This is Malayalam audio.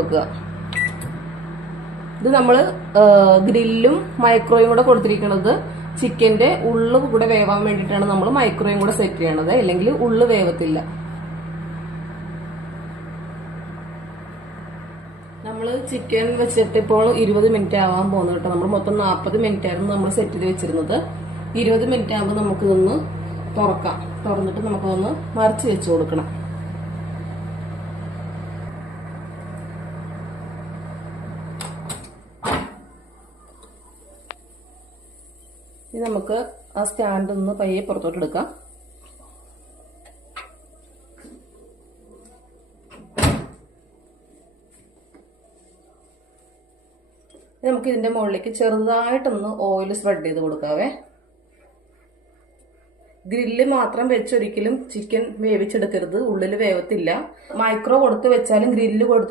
വെക്കുക. ഇത് നമ്മള് ഗ്രില്ലും മൈക്രോയും കൂടെ കൊടുത്തിരിക്കുന്നത് ചിക്കന്റെ ഉള്ളു കൂടെ വേവാൻ വേണ്ടിയിട്ടാണ് നമ്മൾ മൈക്രോയും കൂടെ സെറ്റ് ചെയ്യണത്. അല്ലെങ്കിൽ ഉള്ളു വേവത്തില്ല. നമ്മള് ചിക്കൻ വെച്ചിട്ട് ഇപ്പോൾ 20 മിനിറ്റ് ആവാൻ പോകുന്നു കേട്ടോ. നമ്മൾ മൊത്തം 40 മിനിറ്റ് ആയിരുന്നു നമ്മൾ സെറ്റ് ചെയ്ത് വെച്ചിരുന്നത്. 20 മിനിറ്റ് ആകുമ്പോൾ നമുക്ക് ഇതൊന്ന് തുറക്കാം. തുറന്നിട്ട് നമുക്കൊന്ന് മറിച്ച് വെച്ച് കൊടുക്കണം. ഇനി നമുക്ക് ആ സ്റ്റാൻഡ് ഒന്ന് പയ്യെ പുറത്തോട്ട് എടുക്കാം. നമുക്ക് ഇതിന്റെ മുകളിലേക്ക് ചെറുതായിട്ടൊന്ന് ഓയിൽ സ്പ്രെഡ് ചെയ്ത് കൊടുക്കാവേ. ഗ്രില്ല് മാത്രം വെച്ചൊരിക്കലും ചിക്കൻ വേവിച്ചെടുക്കരുത്, ഉള്ളിൽ വേവത്തില്ല. മൈക്രോ കൊടുത്ത് വെച്ചാലും ഗ്രില്ല് കൊടുത്ത്